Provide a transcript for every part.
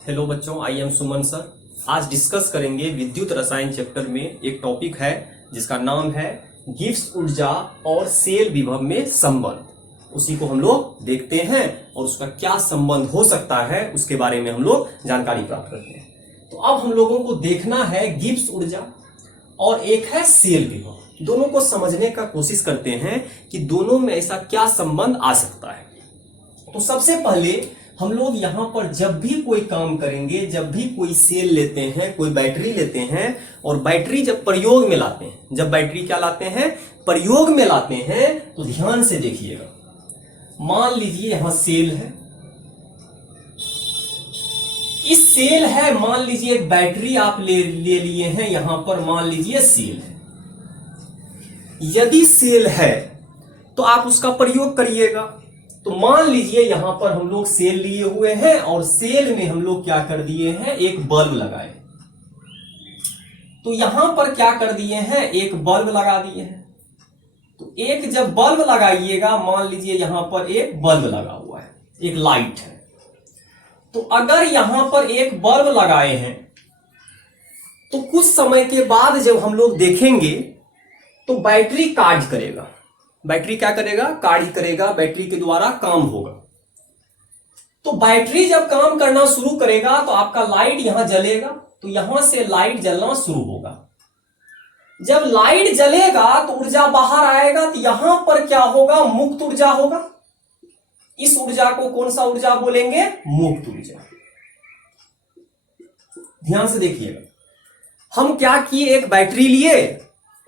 Hello बच्चों, I am Suman sir. आज discuss करेंगे विद्युत रसायन चैप्टर में एक टॉपिक है जिसका नाम है गिब्स ऊर्जा और सेल विभव में संबंध। उसी को हम लोग देखते हैं और उसका क्या संबंध हो सकता है उसके बारे में हम लोग जानकारी प्राप्त करते हैं। तो अब हम लोगों को देखना है गिब्स ऊर्जा और एक है सेल विभव। दोनों को समझने का कोशिश करते हैं कि दोनों में ऐसा क्या संबंध आ सकता है। तो सबसे पहले हम लोग यहां पर जब भी कोई काम करेंगे, जब भी कोई सेल लेते हैं, कोई बैटरी लेते हैं और बैटरी जब प्रयोग में लाते हैं, जब बैटरी क्या लाते हैं, प्रयोग में लाते हैं, तो ध्यान से देखिएगा। मान लीजिए यहां सेल है, इस सेल है, मान लीजिए एक बैटरी आप ले लिए हैं, यहां पर मान लीजिए सेल है। यदि सेल है तो आप उसका प्रयोग करिएगा। तो मान लीजिए यहां पर हम लोग सेल लिए हुए हैं और सेल में हम लोग क्या कर दिए हैं, एक बल्ब लगाए। तो यहां पर क्या कर दिए हैं, एक बल्ब लगा दिए हैं। तो एक जब बल्ब लगाइएगा, मान लीजिए यहां पर एक बल्ब लगा हुआ है, एक लाइट है। तो अगर यहां पर एक बल्ब लगाए हैं तो कुछ समय के बाद जब हम लोग देखेंगे तो बैटरी कार्य करेगा। बैटरी क्या करेगा, कार्य करेगा, बैटरी के द्वारा काम होगा। तो बैटरी जब काम करना शुरू करेगा तो आपका लाइट यहां जलेगा, तो यहां से लाइट जलना शुरू होगा। जब लाइट जलेगा तो ऊर्जा बाहर आएगा, तो यहां पर क्या होगा, मुक्त ऊर्जा होगा। इस ऊर्जा को कौन सा ऊर्जा बोलेंगे, मुक्त ऊर्जा। ध्यान से देखिएगा, हम क्या किए, एक बैटरी लिए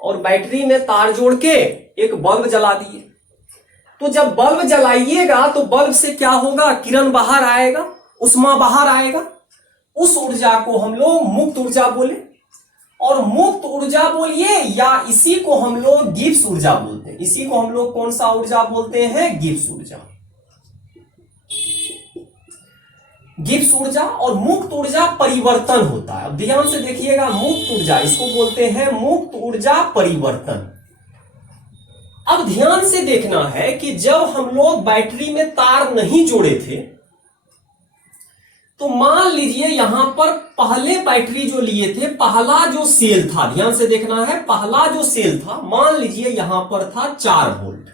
और बैटरी में तार जोड़ के एक बल्ब जला दिए। तो जब बल्ब जलाइएगा तो बल्ब से क्या होगा, किरण बाहर आएगा, उष्मा बाहर आएगा। उस ऊर्जा को हम लोग मुक्त ऊर्जा बोले। और मुक्त ऊर्जा बोलिए या इसी को हम लोग गिब्स ऊर्जा बोलते हैं। इसी को हम लोग कौन सा ऊर्जा बोलते हैं, गिब्स ऊर्जा। गिब्स ऊर्जा और मुक्त ऊर्जा परिवर्तन होता है। अब ध्यान से देखिएगा, मुक्त ऊर्जा इसको बोलते हैं मुक्त ऊर्जा परिवर्तन। अब ध्यान से देखना है कि जब हम लोग बैटरी में तार नहीं जोड़े थे तो मान लीजिए यहां पर पहले बैटरी जो लिए थे, पहला जो सेल था, ध्यान से देखना है, पहला जो सेल था, मान लीजिए यहां पर था 4 वोल्ट,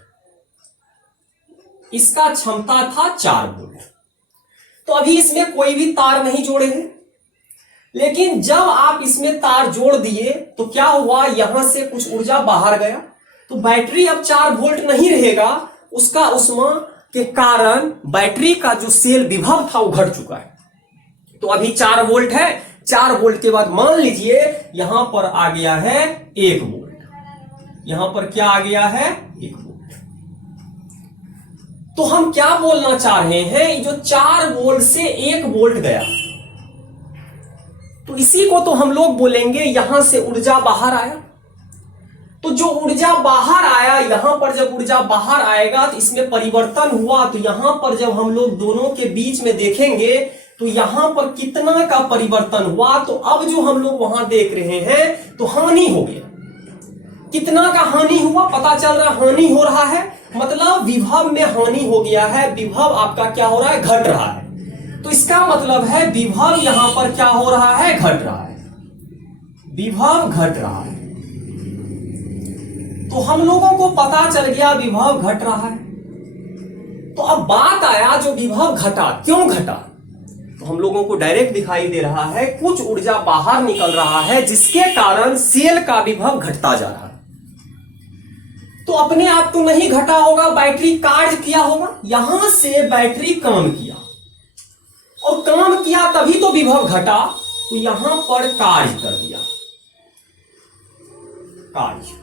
इसका क्षमता था 4 वोल्ट। तो अभी इसमें कोई भी तार नहीं जोड़े हैं, लेकिन जब आप इसमें तार जोड़ दिए तो क्या हुआ, यहां से कुछ ऊर्जा बाहर गया। तो बैटरी अब 4 वोल्ट नहीं रहेगा, उसका उष्मा के कारण बैटरी का जो सेल विभव था वो घट चुका है। तो अभी 4 वोल्ट है, 4 वोल्ट के बाद मान लीजिए यहां पर आ गया है 1 वोल्ट। यहां पर क्या आ गया है, 1 वोल्ट। तो हम क्या बोलना चाह रहे हैं, जो 4 वोल्ट से 1 वोल्ट गया, तो इसी को तो हम लोग बोलेंगे यहां से ऊर्जा बाहर आया। तो जो ऊर्जा बाहर आया, यहां पर जब ऊर्जा बाहर आएगा तो इसमें परिवर्तन हुआ। तो यहां पर जब हम लोग दोनों के बीच में देखेंगे तो यहां पर कितना का परिवर्तन हुआ, तो अब जो हम लोग वहां देख रहे हैं तो हानि हो गया। कितना का हानि हुआ, पता चल रहा, हानि हो रहा है, मतलब विभव में हानि हो गया है। विभव आपका क्या हो रहा है, घट रहा है। तो इसका मतलब है विभव यहां पर क्या हो रहा है, घट रहा है, विभव घट रहा है। तो हम लोगों को पता चल गया विभव घट रहा है। तो अब बात आया, जो विभव घटा, क्यों घटा, तो हम लोगों को डायरेक्ट दिखाई दे रहा है कुछ ऊर्जा बाहर निकल रहा है जिसके कारण सेल का विभव घटता जा रहा है। तो अपने आप तो नहीं घटा होगा, बैटरी कार्य किया होगा। यहां से बैटरी काम किया और काम किया तभी तो विभव घटा। तो यहां पर कार्य कर दिया, कार्य,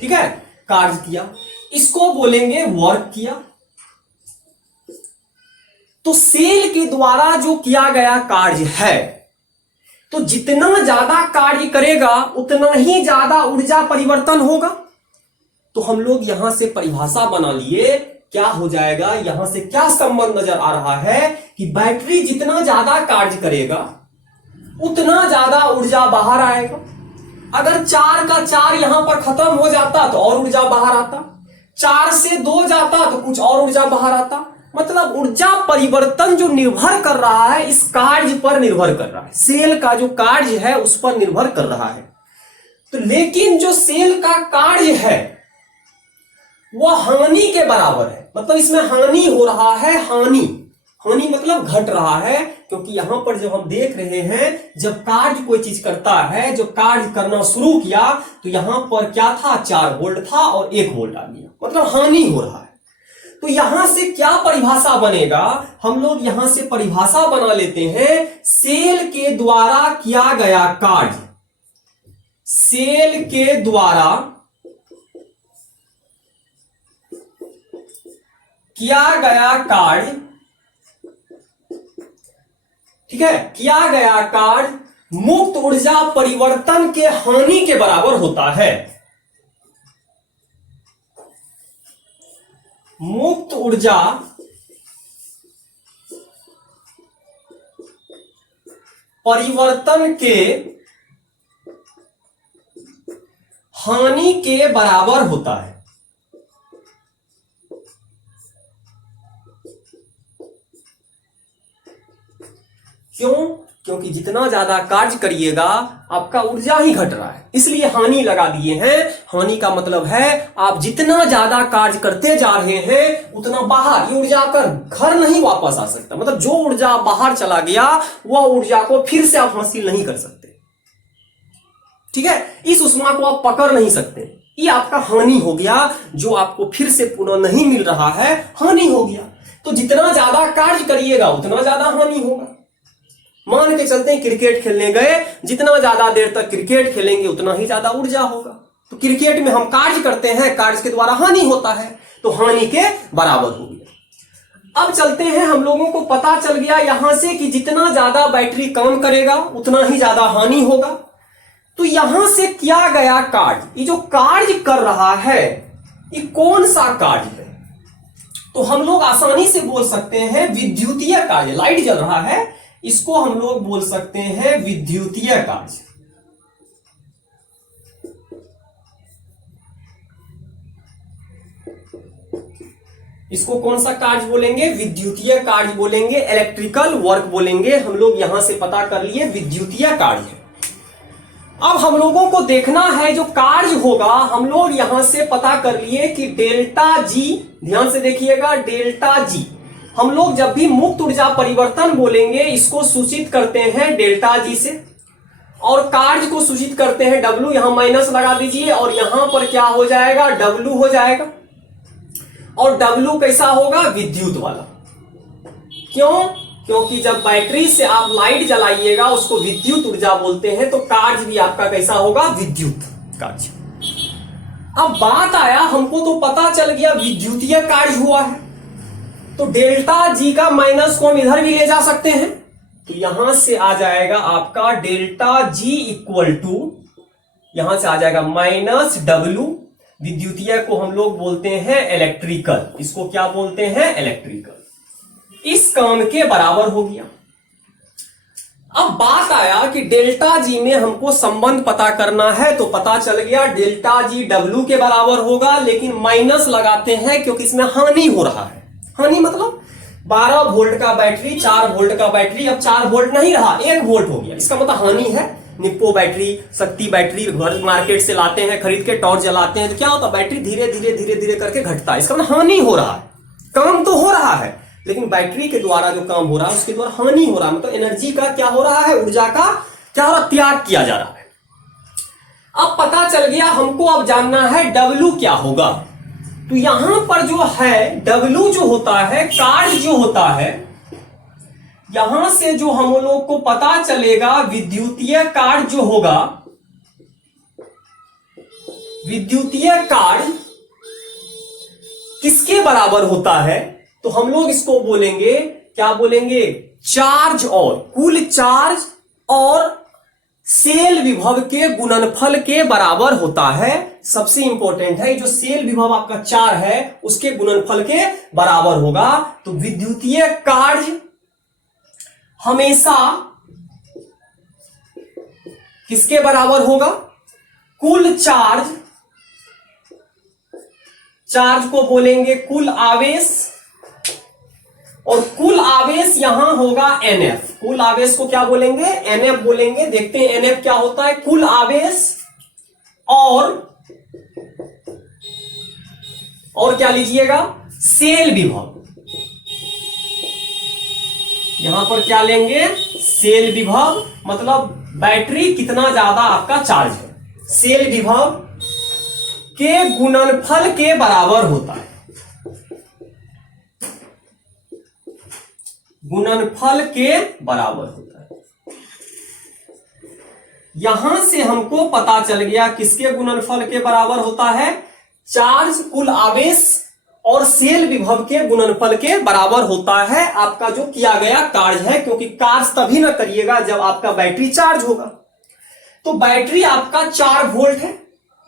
ठीक है, कार्य किया, इसको बोलेंगे वर्क किया। तो सेल के द्वारा जो किया गया कार्य है, तो जितना ज्यादा कार्य करेगा उतना ही ज्यादा ऊर्जा परिवर्तन होगा। तो हम लोग यहां से परिभाषा बना लिए, क्या हो जाएगा, यहां से क्या संबंध नजर आ रहा है कि बैटरी जितना ज्यादा कार्य करेगा उतना ज्यादा ऊर्जा बाहर आएगा। अगर 4 का 4 यहां पर खत्म हो जाता तो और ऊर्जा बाहर आता, 4 से 2 जाता तो कुछ और ऊर्जा बाहर आता, मतलब ऊर्जा परिवर्तन जो निर्भर कर रहा है इस कार्य पर निर्भर कर रहा है, सेल का जो कार्य है उस पर निर्भर कर रहा है। तो लेकिन जो सेल का कार्य है वह हानि के बराबर है, मतलब इसमें हानि हो रहा है। हानि मतलब घट रहा है, क्योंकि यहां पर जब हम देख रहे हैं जब कार्य कोई चीज करता है, जो कार्य करना शुरू किया तो यहां पर क्या था, 4 वोल्ट था और 1 वोल्ट आ गया, मतलब हानि हो रहा है। तो यहां से क्या परिभाषा बनेगा, हम लोग यहां से परिभाषा बना लेते हैं, सेल के द्वारा किया गया कार्य, सेल के द्वारा किया गया कार्य, ठीक है, किया गया कार्य मुक्त ऊर्जा परिवर्तन के हानि के बराबर होता है। मुक्त ऊर्जा परिवर्तन के हानि के बराबर होता है। क्यों? क्योंकि जितना ज्यादा कार्य करिएगा आपका ऊर्जा ही घट रहा है, इसलिए हानि लगा दिए हैं। हानि का मतलब है आप जितना ज्यादा कार्य करते जा रहे हैं उतना बाहर, ये ऊर्जा का घर नहीं वापस आ सकता, मतलब जो ऊर्जा बाहर चला गया वह ऊर्जा को फिर से आप हासिल नहीं कर सकते, ठीक है, इस उष्मा को आप पकड़ नहीं सकते, ये आपका हानि हो गया, जो आपको फिर से पुनः नहीं मिल रहा है, हानि हो गया। तो जितना ज्यादा कार्य करिएगा उतना ज्यादा हानि होगा। मान के चलते हैं क्रिकेट खेलने गए, जितना ज्यादा देर तक क्रिकेट खेलेंगे उतना ही ज्यादा ऊर्जा होगा। तो क्रिकेट में हम कार्य करते हैं, कार्य के द्वारा हानि होता है, तो हानि के बराबर हो गया। अब चलते हैं, हम लोगों को पता चल गया यहां से कि जितना ज्यादा बैटरी काम करेगा उतना ही ज्यादा हानि होगा। तो यहां से किया गया कार्य, ये जो कार्य कर रहा है ये कौन सा कार्य है, तो हम लोग आसानी से बोल सकते हैं विद्युतीय कार्य। लाइट जल रहा है, इसको हम लोग बोल सकते हैं विद्युतीय कार्य। इसको कौन सा कार्य बोलेंगे, विद्युतीय कार्य बोलेंगे, इलेक्ट्रिकल वर्क बोलेंगे। हम लोग यहां से पता कर लिए विद्युतीय कार्य है। अब हम लोगों को देखना है जो कार्य होगा, हम लोग यहां से पता कर लिए कि डेल्टा जी, ध्यान से देखिएगा, डेल्टा जी हम लोग जब भी मुक्त ऊर्जा परिवर्तन बोलेंगे इसको सूचित करते हैं डेल्टा जी से, और कार्य को सूचित करते हैं डब्ल्यू, यहां माइनस लगा दीजिए और यहां पर क्या हो जाएगा, डब्ल्यू हो जाएगा। और डब्ल्यू कैसा होगा, विद्युत वाला। क्यों? क्योंकि जब बैटरी से आप लाइट जलाइएगा उसको विद्युत ऊर्जा बोलते हैं, तो कार्य भी आपका कैसा होगा, विद्युत कार्य। अब बात आया, हमको तो पता चल गया विद्युतीय कार्य हुआ है, तो डेल्टा जी का माइनस को हम इधर भी ले जा सकते हैं, तो यहां से आ जाएगा आपका डेल्टा जी इक्वल टू, यहां से आ जाएगा माइनस डब्ल्यू। विद्युतीय को हम लोग बोलते हैं इलेक्ट्रिकल, इसको क्या बोलते हैं, इलेक्ट्रिकल। इस काम के बराबर हो गया। अब बात आया कि डेल्टा जी में हमको संबंध पता करना है, तो पता चल गया डेल्टा जी डब्ल्यू के बराबर होगा, लेकिन माइनस लगाते हैं क्योंकि इसमें हानि हो रहा है। हानि मतलब 12 वोल्ट का बैटरी, 4 वोल्ट का बैटरी अब 4 वोल्ट नहीं रहा, 1 वोल्ट हो गया, इसका मतलब हानि है। निप्पो बैटरी, शक्ति बैटरी घर मार्केट से लाते हैं खरीद के, टॉर्च जलाते हैं, तो क्या होता है, बैटरी धीरे धीरे धीरे धीरे करके घटता है, इसका मतलब हानि हो रहा है। काम तो हो रहा है लेकिन बैटरी के द्वारा जो काम हो रहा है उसके द्वारा हानि हो रहा है, मतलब एनर्जी का क्या हो रहा है, ऊर्जा का क्या हो रहा है, त्याग किया जा रहा है। अब पता चल गया हमको, अब जानना है डब्ल्यू क्या होगा। तो यहां पर जो है डब्ल्यू जो होता है, कार्य जो होता है, यहां से जो हम लोग को पता चलेगा विद्युतीय कार्य जो होगा, विद्युतीय कार्य किसके बराबर होता है, तो हम लोग इसको बोलेंगे, क्या बोलेंगे, चार्ज और कुल चार्ज और सेल विभव के गुणनफल के बराबर होता है। सबसे इंपॉर्टेंट है जो सेल विभव आपका 4 है उसके गुणनफल के बराबर होगा। तो विद्युतीय कार्य हमेशा किसके बराबर होगा, कुल चार्ज, चार्ज को बोलेंगे कुल आवेश, और कुल आवेश यहां होगा NF। कुल आवेश को क्या बोलेंगे? NF बोलेंगे। देखते हैं NF क्या होता है। कुल आवेश और क्या लीजिएगा? सेल विभव। यहां पर क्या लेंगे? सेल विभव, मतलब बैटरी कितना ज्यादा आपका चार्ज है। सेल विभव के गुणनफल के बराबर होता है। गुणनफल के बराबर होता है। यहां से हमको पता चल गया किसके गुणनफल के बराबर होता है? चार्ज, कुल आवेश और सेल विभव के गुणनफल के बराबर होता है आपका जो किया गया कार्य है, क्योंकि कार्य तभी ना करिएगा जब आपका बैटरी चार्ज होगा। तो बैटरी आपका 4 वोल्ट है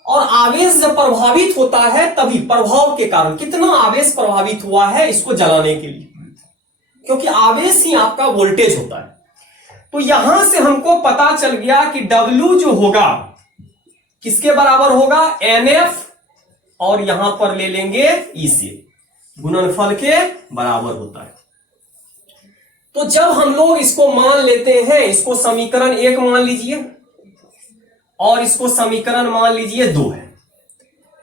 और आवेश जब प्रभावित होता है तभी प्रभाव के कारण कितना आवेश प्रभावित हुआ है इसको जलाने के लिए, क्योंकि आवेश ही आपका वोल्टेज होता है। तो यहां से हमको पता चल गया कि W जो होगा किसके बराबर होगा? NF, और यहां पर ले लेंगे E से, गुणनफल के बराबर होता है। तो जब हम लोग इसको मान लेते हैं, इसको समीकरण 1 मान लीजिए और इसको समीकरण मान लीजिए 2 है,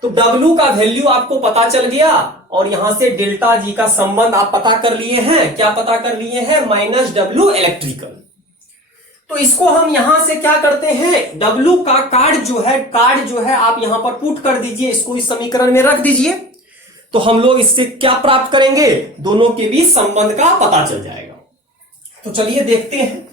तो W का वैल्यू आपको पता चल गया और यहां से डेल्टा G का संबंध आप पता कर लिए हैं। क्या पता कर लिए हैं? -W electrical. तो इसको हम यहां से क्या करते हैं? W का कार्ड जो है आप यहां पर पुट कर दीजिए, इसको इस समीकरण में रख दीजिए। तो हम लोग इससे क्या प्राप्त करेंगे? दोनों के बीच संबंध का पता चल जाएगा। तो चलिए देखते हैं।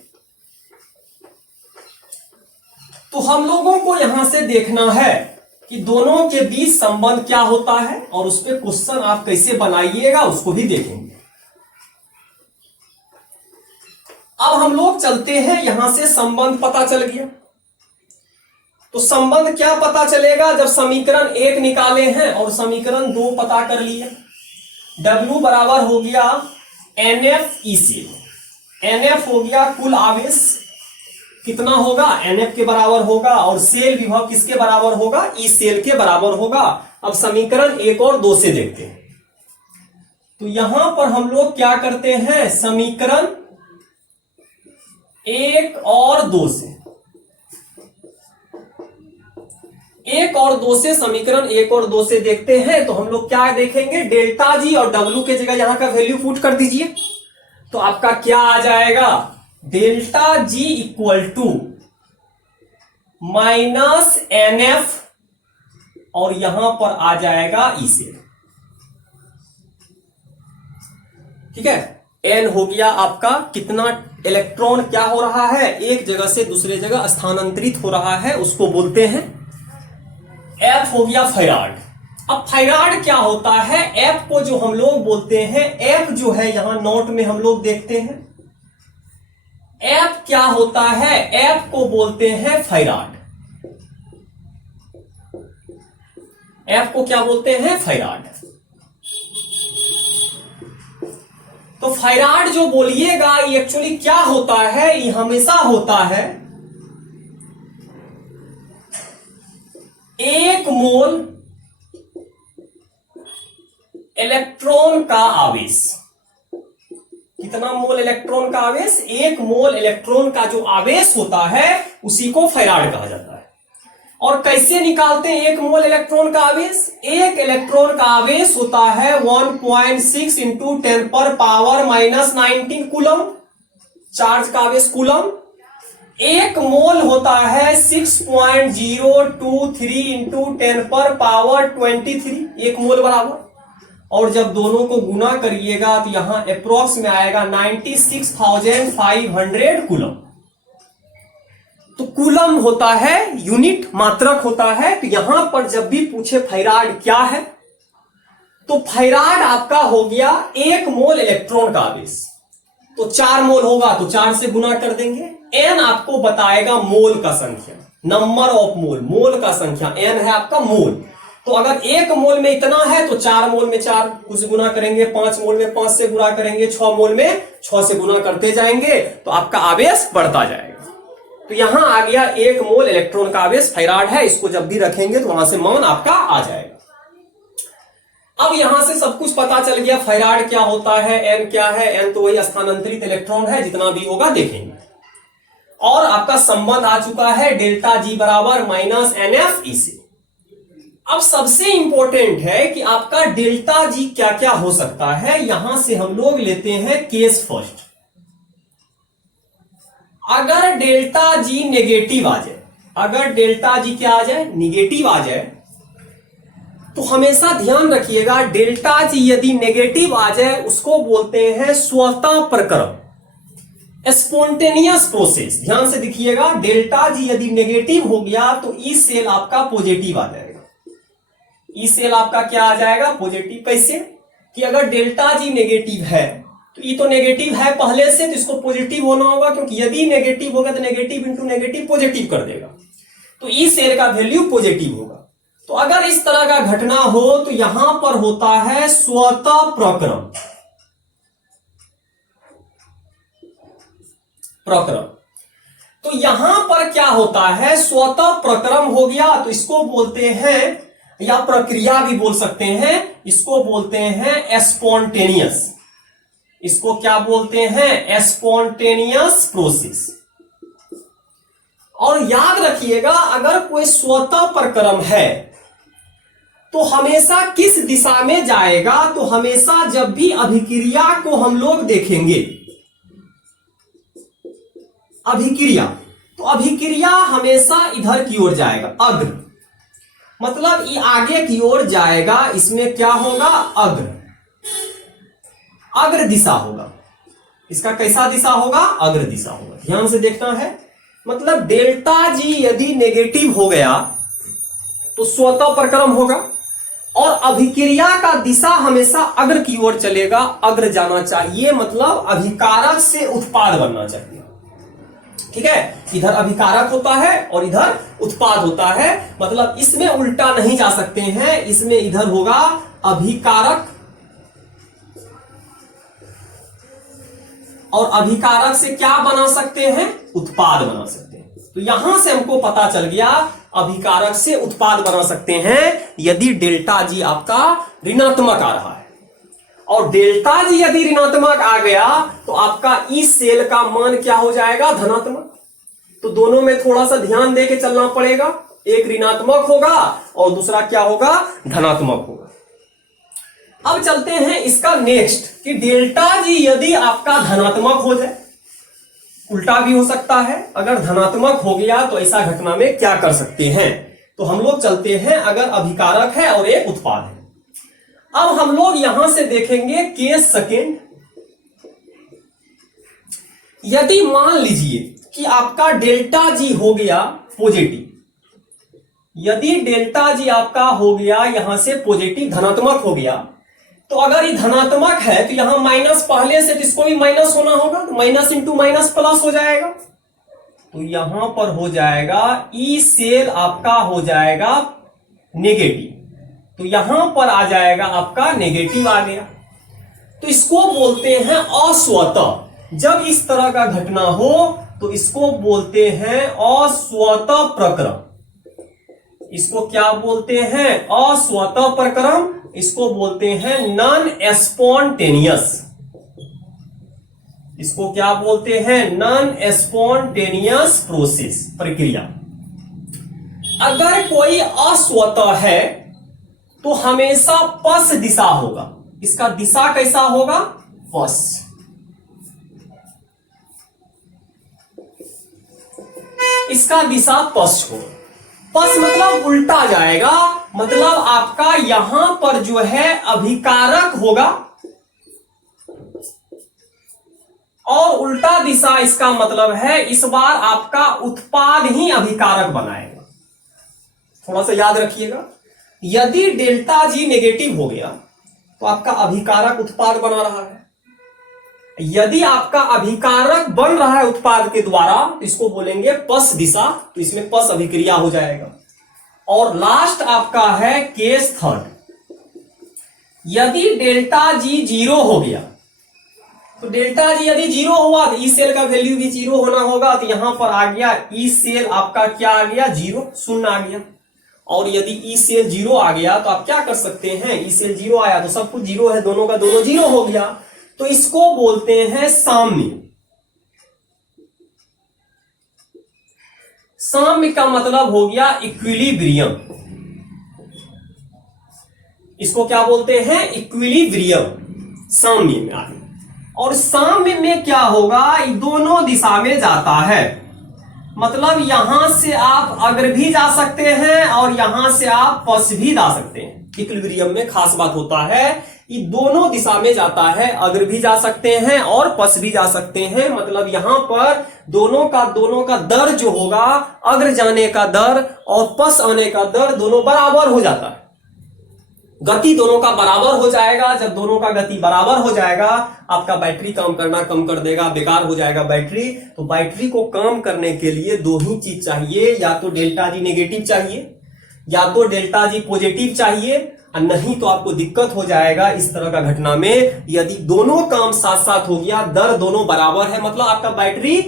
तो हम लोगों को यहां से देखना है कि दोनों के बीच संबंध क्या होता है और उस पर क्वेश्चन आप कैसे बनाइएगा उसको भी देखेंगे। अब हम लोग चलते हैं, यहां से संबंध पता चल गया। तो संबंध क्या पता चलेगा? जब समीकरण 1 निकाले हैं और समीकरण 2 पता कर लिए। W बराबर हो गया NF E से। NF हो गया कुल आवेश, कितना होगा? NF के बराबर होगा, और सेल विभव किसके बराबर होगा? E सेल के बराबर होगा। अब समीकरण 1 और 2 से देखते हैं। तो यहां पर हम लोग क्या करते हैं? समीकरण 1 और 2 से, 1 और 2 से, समीकरण 1 और 2 से देखते हैं। तो हम लोग क्या देखेंगे? डेल्टा G और W के जगह यहां का वैल्यू पुट कर दीजिए। तो आपका क्या आ जाएगा? Delta G equal to -NF और यहां पर आ जाएगा E से। ठीक है, N हो गया आपका कितना इलेक्ट्रॉन क्या हो रहा है? एक जगह से दूसरे जगह स्थानांतरित हो रहा है, उसको बोलते हैं। F हो गया फैराड। अब फैराड क्या होता है? F को जो हम लोग बोलते हैं, F जो है यहां नोट में हम लोग देखते हैं, F क्या होता है? F को बोलते हैं फैराड। F को क्या बोलते हैं? फैराड। तो फैराड जो बोलिएगा ये एक्चुअली क्या होता है? ये हमेशा होता है 1 मोल इलेक्ट्रॉन का आवेश। कितना मोल इलेक्ट्रॉन का आवेश? 1 मोल इलेक्ट्रॉन का जो आवेश होता है उसी को फैराड कहा जाता है। और कैसे निकालते हैं 1 मोल इलेक्ट्रॉन का आवेश? 1 इलेक्ट्रॉन का आवेश होता है 1.6 इंटू 10 पर पावर -19 कूलम। चार्ज का आवेश कूलम। 1 मोल होता है 6.023 इंटू 10 पर पावर 23, 1 मोल बराबर। और जब दोनों को गुना करिएगा तो यहां अप्रोक्स में आएगा 96,500 कूलम। तो कूलम होता है यूनिट, मात्रक होता है। तो यहां पर जब भी पूछे फैराड क्या है, तो फैराड आपका हो गया 1 मोल इलेक्ट्रॉन का आवेश। तो 4 मोल होगा तो 4 से गुना कर देंगे। एन आपको बताएगा मोल का संख्या, नंबर ऑफ मोल, मोल का संख्या एन है आपका मोल। तो अगर 1 मोल में इतना है तो 4 मोल में 4 से गुना करेंगे, 5 मोल में 5 से गुना करेंगे, 6 मोल में 6 से गुना करते जाएंगे तो आपका आवेश बढ़ता जाएगा। तो यहां आ गया 1 मोल इलेक्ट्रॉन का आवेश फैराड है। इसको जब भी रखेंगे तो वहां से मान आपका आ जाएगा। अब यहां से सब कुछ पता चल गया, फेराड क्या होता है, एन क्या है, एन तो वही स्थानांतरित इलेक्ट्रॉन है, जितना भी होगा देखेंगे। और आपका संबंध आ चुका है डेल्टा जी बराबर माइनस एन एफ ई से। अब सबसे इंपॉर्टेंट है कि आपका डेल्टा जी क्या क्या हो सकता है। यहां से हम लोग लेते हैं केस फर्स्ट। अगर डेल्टा जी नेगेटिव आ जाए, अगर डेल्टा जी क्या आ जाए, निगेटिव आ जाए, तो हमेशा ध्यान रखिएगा डेल्टा जी यदि नेगेटिव आ जाए उसको बोलते हैं स्वतः प्रक्रम, स्पॉन्टेनियस प्रोसेस। ध्यान से देखिएगा, डेल्टा जी यदि नेगेटिव हो गया तो ई सेल आपका पॉजिटिव आ जाएगा। ई सेल आपका क्या आ जाएगा, पॉजिटिव। कैसे कि अगर डेल्टा जी नेगेटिव है तो ई तो नेगेटिव है पहले से, तो इसको पॉजिटिव होना होगा, क्योंकि यदि नेगेटिव होगा तो नेगेटिव इंटू नेगेटिव पॉजिटिव कर देगा, तो ई सेल का वैल्यू पॉजिटिव होगा। तो अगर इस तरह का घटना हो तो यहां पर होता है स्वतः प्रक्रम, प्रक्रम। तो यहां पर क्या होता है, स्वतः प्रक्रम हो गया, तो इसको बोलते हैं, या प्रक्रिया भी बोल सकते हैं, इसको बोलते हैं स्पॉन्टेनियस। इसको क्या बोलते हैं, स्पॉन्टेनियस प्रोसेस। और याद रखिएगा अगर कोई स्वतः प्रक्रम है तो हमेशा किस दिशा में जाएगा, तो हमेशा जब भी अभिक्रिया को हम लोग देखेंगे, अभिक्रिया, तो अभिक्रिया हमेशा इधर की ओर जाएगा, अग्र, मतलब ये आगे की ओर जाएगा। इसमें क्या होगा, अग्र, अग्र दिशा होगा। इसका कैसा दिशा होगा, अग्र दिशा होगा। ध्यान से देखना है, मतलब डेल्टा जी यदि नेगेटिव हो गया तो स्वतः प्रक्रम होगा, और अभिक्रिया का दिशा हमेशा अग्र की ओर चलेगा, अग्र जाना चाहिए, मतलब अभिकारक से उत्पाद बनना चाहिए। ठीक है, इधर अभिकारक होता है और इधर उत्पाद होता है, मतलब इसमें उल्टा नहीं जा सकते हैं, इसमें इधर होगा अभिकारक, और अभिकारक से क्या बना सकते हैं, उत्पाद बना सकते हैं। तो यहां से हमको पता चल गया अभिकारक से उत्पाद बना सकते हैं यदि डेल्टा जी आपका ऋणात्मक आ रहा है। और डेल्टा जी यदि ऋणात्मक आ गया तो आपका ई सेल का मान क्या हो जाएगा, धनात्मक। तो दोनों में थोड़ा सा ध्यान दे के चलना पड़ेगा, एक ऋणात्मक होगा और दूसरा क्या होगा, धनात्मक होगा। अब चलते हैं इसका नेक्स्ट कि डेल्टा जी यदि आपका धनात्मक हो जाए, उल्टा भी हो सकता है, अगर धनात्मक हो गया तो ऐसा घटना में क्या कर सकते हैं। तो हम लोग चलते हैं, अगर अभिकारक है और एक उत्पाद है। अब हम लोग यहां से देखेंगे केस सेकेंड। यदि मान लीजिए कि आपका डेल्टा जी हो गया पॉजिटिव, यदि डेल्टा जी आपका हो गया यहां से पॉजिटिव, धनात्मक हो गया, तो अगर ये धनात्मक है तो यहां माइनस पहले से, तो इसको भी माइनस होना होगा, तो माइनस इंटू माइनस प्लस हो जाएगा। तो यहां पर हो जाएगा ई सेल आपका हो जाएगा नेगेटिव, तो यहां पर आ जाएगा आपका नेगेटिव आ गया। तो इसको बोलते हैं अस्वतः। जब इस तरह का घटना हो तो इसको बोलते हैं अस्वतः प्रक्रम। इसको क्या बोलते हैं, अस्वतः प्रक्रम। इसको बोलते हैं नॉन स्पॉन्टेनियस। इसको क्या बोलते हैं, नॉन स्पॉन्टेनियस प्रोसेस, प्रक्रिया। अगर कोई अस्वतः है तो हमेशा पस दिशा होगा। इसका दिशा कैसा होगा, पस। इसका दिशा पस होगा। पस मतलब उल्टा जाएगा, मतलब आपका यहां पर जो है अभिकारक होगा, और उल्टा दिशा इसका मतलब है इस बार आपका उत्पाद ही अभिकारक बनाएगा। थोड़ा सा याद रखिएगा, यदि डेल्टा जी नेगेटिव हो गया तो आपका अभिकारक उत्पाद बना रहा है। यदि आपका अभिकारक बन रहा है उत्पाद के द्वारा तो इसको बोलेंगे पस दिशा, तो इसमें पस अभिक्रिया हो जाएगा। और लास्ट आपका है केस थर्ड। यदि डेल्टा जी जीरो हो गया, तो डेल्टा जी यदि जीरो हुआ तो ई सेल का वैल्यू भी जीरो होना होगा, तो यहां पर आ गया ई सेल आपका क्या आ गया, जीरो, शून्य आ गया। और यदि ई सेल 0 आ गया तो आप क्या कर सकते हैं, ई सेल 0 आया तो सब कुछ 0 है, दोनों का दोनों 0 हो गया, तो इसको बोलते हैं साम्य। साम्य का मतलब हो गया इक्विलिब्रियम। इसको क्या बोलते हैं, इक्विलिब्रियम, साम्य में आगे। और साम्य में क्या होगा, दोनों दिशा में जाता है, मतलब यहां से आप अग्र भी जा सकते हैं और यहां से आप पश्च भी जा सकते हैं। इक्विलिब्रियम में खास बात होता है ये दोनों दिशा में जाता है, अग्र भी जा सकते हैं और पश्च भी जा सकते हैं, मतलब यहां पर दोनों का दर जो होगा, अग्र जाने का दर और पश्च आने का दर दोनों बराबर हो जाता है, गति दोनों का बराबर हो जाएगा। जब दोनों का गति बराबर हो जाएगा, आपका बैटरी काम करना कम कर देगा, बेकार हो जाएगा बैटरी। तो बैटरी को काम करने के लिए दो ही चीज चाहिए, या तो डेल्टा जी नेगेटिव चाहिए या तो डेल्टा जी पॉजिटिव चाहिए, और नहीं तो आपको दिक्कत हो जाएगा इस तरह का घटना में। यदि दोनों काम साथ साथ हो गया, दर दोनों बराबर है, मतलब आपका बैटरी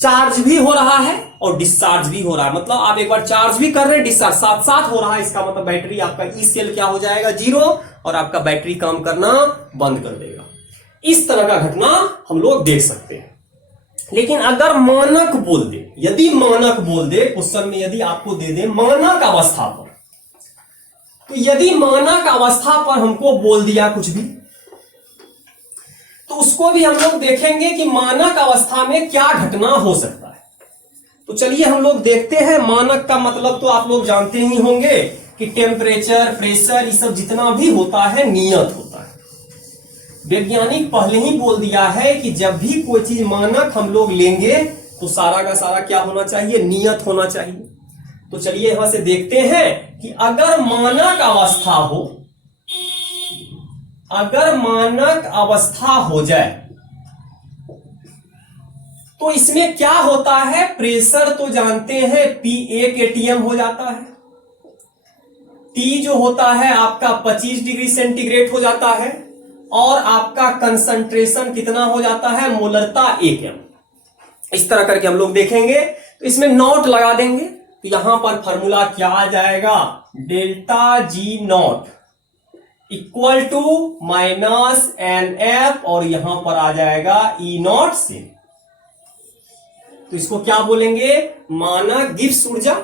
चार्ज भी हो रहा है और डिस्चार्ज भी हो रहा है, मतलब आप एक बार चार्ज भी कर रहे हैं, डिस्चार्ज साथ साथ हो रहा है, इसका मतलब बैटरी आपका ई सेल क्या हो जाएगा, 0, और आपका बैटरी काम करना बंद कर देगा। इस तरह का घटना हम लोग देख सकते हैं। लेकिन अगर मानक बोल दे, यदि मानक बोल दे क्वेश्चन में, यदि आपको दे दे मानक अवस्था पर, तो यदि मानक अवस्था पर हमको बोल दिया कुछ भी, तो उसको भी हम लोग देखेंगे कि मानक अवस्था में क्या घटना हो सकता है। तो चलिए हम लोग देखते हैं। मानक का मतलब तो आप लोग जानते ही होंगे कि टेम्परेचर, प्रेशर, ये सब जितना भी होता है नियत होता है। वैज्ञानिक पहले ही बोल दिया है कि जब भी कोई चीज मानक हम लोग लेंगे तो सारा का सारा क्या होना चाहिए, नियत होना चाहिए। तो चलिए यहां से देखते हैं कि अगर मानक अवस्था हो, अगर मानक अवस्था हो जाए तो इसमें क्या होता है, प्रेशर तो जानते हैं P 1 atm हो जाता है, T जो होता है आपका 25 डिग्री सेंटीग्रेड हो जाता है, और आपका कंसंट्रेशन कितना हो जाता है, मोलरता 1 m। इस तरह करके हम लोग देखेंगे। तो इसमें नॉट लगा देंगे, तो यहां पर फॉर्मूला क्या आ जाएगा, delta G not equal to minus NF, और यहां पर आ जाएगा E नॉट से। तो इसको क्या बोलेंगे, मानक गिब्स ऊर्जा।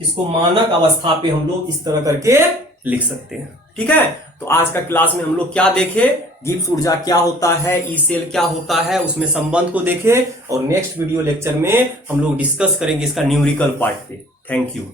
इसको मानक अवस्था पे हम लोग इस तरह करके लिख सकते हैं। ठीक है, तो आज का क्लास में हम लोग क्या देखे, गिब्स ऊर्जा क्या होता है, ई सेल क्या होता है, उसमें संबंध को देखे, और नेक्स्ट वीडियो लेक्चर में हम लोग डिस्कस करेंगे इसका न्यूमेरिकल पार्ट पे। Thank you.